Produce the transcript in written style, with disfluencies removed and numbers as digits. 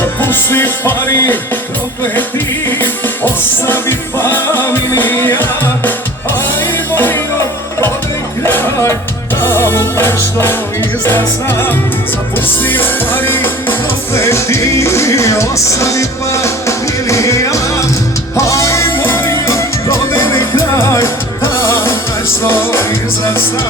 Zapusti pari prokleti, ostavi familija. Aj mojno, rodni kraj, tamo nešto izglasa. Zapusti pari prokleti, ostavi familija. Aj mojno, rodni kraj, tamo nešto izglasa.